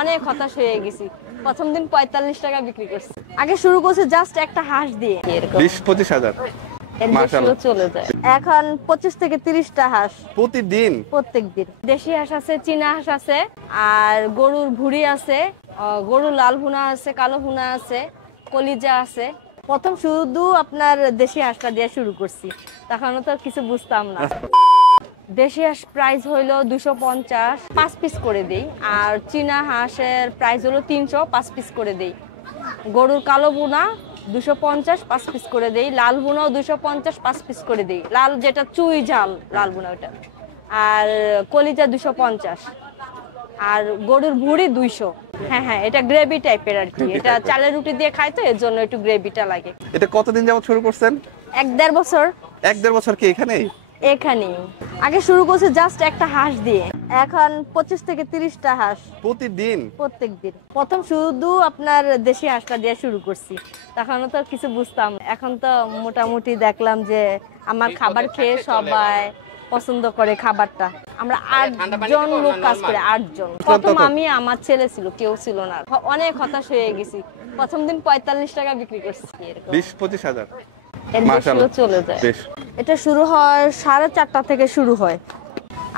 অনেক হতাশ হয়ে গেছি। প্রথম দিন 45 টাকা বিক্রি করছি। আগে শুরু করছে জাস্ট একটা হাঁস দিয়ে, 20-25 হাজার এর বেশিও মাশাআল্লাহ চলে যায়। এখন 25 থেকে 30টা হাঁস প্রতিদিন। প্রত্যেকদিন। দেশি হাঁস আছে, চীনা হাঁস আছে, আর গরুর ভুঁড়ি আছে, গরুর লাল ভুনা আছে, কালো ভুনা আছে, কলিজা আছে। প্রথম শুধু আপনার দেশি হাঁসটা দিয়ে শুরু করছি, তখন তো কিছু বুঝতাম না। দেশি হাঁস প্রাইস হইলো 250, 5 পিস করে দেই। আর চীনা হাঁসের প্রাইস হলো 300, 5 পিস করে দেই। গরুর কালো বুনা 250, 5 পিস করে দেই। লাল বুনাও 250, 5 পিস করে দেই। লাল যেটা চুই ঝাল লাল বুনা ওটা। আর কলিজা 250। আর গরুর ভুঁড়ি 200। হ্যাঁ হ্যাঁ, এটা গ্রেভি টাইপের আর কি। এটা চালের রুটি দিয়ে খায় তো, এর জন্য একটু গ্রেভিটা লাগে। এটা কতদিন যাবত শুরু করছেন? 1-1.5 বছর 1-1.5 বছর কি এখানেই? এখানেই। আগে শুরু করছে জাস্ট একটা হাঁস দিয়ে, এখন 25 থেকে 30টা হাঁস প্রতিদিন। প্রত্যেকদিন। প্রথম শুধু আপনার দেশি হাঁসটা দিয়ে শুরু করছি, তখন তো কিছু বুঝতাম না। এখন তো মোটামুটি দেখলাম যে আমার খাবার খেয়ে সবাই পছন্দ করে খাবারটা। আমরা 8 জন লোক কাজ করে, 8 জন। প্রথম আমি, আমার ছেলে ছিল, কেউ ছিল না। অনেক হতাশ হয়ে গেছি। প্রথম দিন 45 টাকা বিক্রি করছি, এরকম 20-25 হাজার এর বেশিও মাশাআল্লাহ চলে যায়। বেশ। এটা শুরু হয় 4:30টা থেকে শুরু হয়,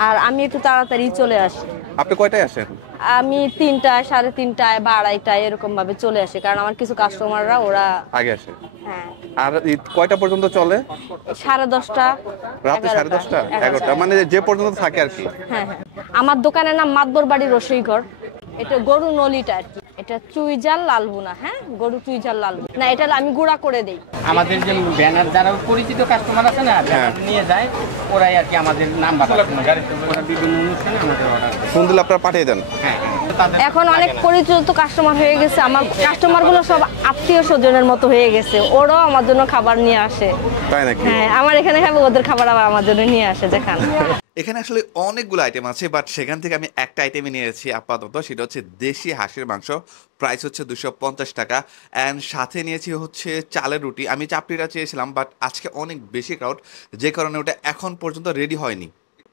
আর আমি একটু তাড়াতাড়ি চলে আসি। আপনি কয়টায় আসেন? আমি 3টা, 3:30টায় বা 2:30টায় এরকম ভাবে চলে আসি, কারণ আমার কিছু কাস্টমাররা ওরা আগে আসে। হ্যাঁ। আর কয়টা পর্যন্ত চলে? 10:30টা, রাতে 10:30টা 11টা, মানে যে পর্যন্ত থাকে আর কি। হ্যাঁ হ্যাঁ। আমার দোকানের নাম মাতবর বাড়ি রসইঘর। এটা গরু নলিটা আর কি। এটা চুইঝাল লাল ভুনা। হ্যাঁ, গরু চুইঝাল লাল ভুনা না, এটা আমি গুঁড়া করে দেই। আমাদের যে ব্যানার যারা পরিচিত কাস্টমার আছে না, ব্যানার নিয়ে যায়, ওরাই আর কি আমাদের নাম্বার ওরা বিভিন্ন অনুষ্ঠানে আমাদের অর্ডার দেয়। ফোন দিলে আপনারা পাঠিয়ে দেন? হ্যাঁ, তাদের এখন অনেক পরিচিত কাস্টমার হয়ে গেছে। আমার কাস্টমার গুলো সব আত্মীয় স্বজনের মতো হয়ে গেছে, ওরাও আমার জন্য খাবার নিয়ে আসে। তাই নাকি? হ্যাঁ, আমার এখানে খাবে, ওদের খাবার আবার আমার জন্য নিয়ে আসে যেখানে। এখানে আসলে অনেকগুলো আইটেম আছে, বাট সেখান থেকে আমি একটা আইটেমে নিয়েছি আপাতত, সেটা হচ্ছে দেশি হাঁসের মাংস। প্রাইস হচ্ছে 250 টাকা। অ্যান্ড সাথে নিয়েছি হচ্ছে চালের রুটি। আমি চাপড়িটা চেয়েছিলাম, বাট আজকে অনেক বেশি ক্রাউড, যে কারণে ওটা এখন পর্যন্ত রেডি হয়নি।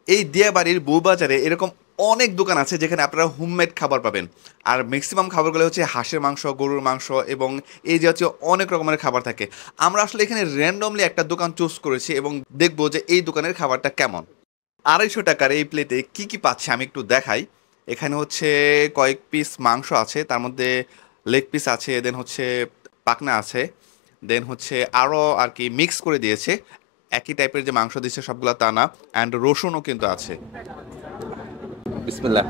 এই দিয়াবাড়ির বউবাজারে এরকম অনেক দোকান আছে যেখানে আপনারা হোমমেড খাবার পাবেন। আর ম্যাক্সিমাম খাবারগুলো হচ্ছে হাঁসের মাংস, গরুর মাংস এবং এই জাতীয় অনেক রকমের খাবার থাকে। আমরা আসলে এখানে র্যান্ডমলি একটা দোকান চুজ করেছি এবং দেখবো যে এই দোকানের খাবারটা কেমন। 250 টাকার এই প্লেটে কি কি পাচ্ছে আমি একটু দেখাই। এখানে হচ্ছে কয়েক পিস মাংস আছে, তার মধ্যে লেগ পিস আছে, দেন হচ্ছে পাকনা আছে, দেন হচ্ছে আরও আর কি মিক্স করে দিয়েছে। একই টাইপের যে মাংস দিচ্ছে সবগুলো তা না। অ্যান্ড রসুনও কিন্তু আছে। বিসমিল্লাহ।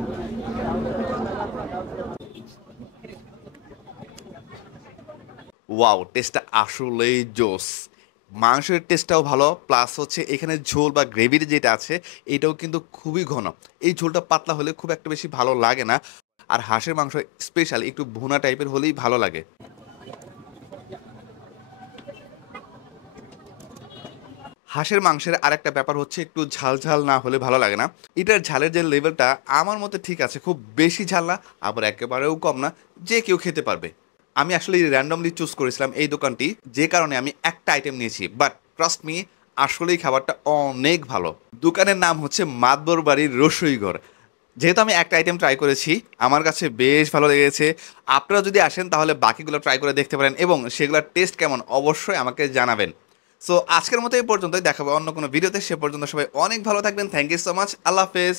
ওয়াও, টেস্টটা আসলেই জোস। মাংসের টেস্টটাও ভালো, প্লাস হচ্ছে এখানে ঝোল বা গ্রেভির যেটা আছে এটাও কিন্তু খুবই ঘন। এই ঝোলটা পাতলা হলে খুব একটা বেশি ভালো লাগে না। আর হাঁসের মাংস স্পেশাল একটু ভুনা টাইপের হলেই ভালো লাগে। হাঁসের মাংসের আরেকটা ব্যাপার হচ্ছে একটু ঝাল ঝাল না হলে ভালো লাগে না। এটার ঝালের যে লেভেলটা আমার মতে ঠিক আছে, খুব বেশি ঝাল না, আবার একেবারেও কম না, যে কেউ খেতে পারবে। আমি আসলে র্যান্ডমলি চুজ করেছিলাম এই দোকানটি, যে কারণে আমি একটা আইটেম নিয়েছি, বাট ট্রাস্ট মি, আসলেই খাবারটা অনেক ভালো। দোকানের নাম হচ্ছে মাতবর বাড়ির রসইঘর। যেহেতু আমি একটা আইটেম ট্রাই করেছি, আমার কাছে বেশ ভালো লেগেছে। আপনারা যদি আসেন তাহলে বাকিগুলো ট্রাই করে দেখতে পারেন এবং সেগুলোর টেস্ট কেমন অবশ্যই আমাকে জানাবেন। সো আজকের মতো এই পর্যন্তই, দেখাবো অন্য কোনো ভিডিওতে। সে পর্যন্ত সবাই অনেক ভালো থাকবেন। Thank you so much. আল্লাহ হাফেজ।